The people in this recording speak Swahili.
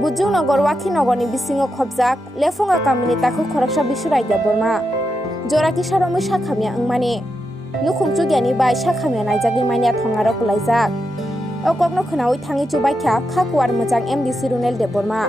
Bujung nogor waki nogorni bisingo khobjak lefunga kamini taku khoroksa bisurai Deborma joraki saromui sakhamya wngmani nukhungchu gyani bai sakhamya naijagui mania thongarok laijak okokno khnaui thangi chu baikha khakuar mojang MDC Runel Deborma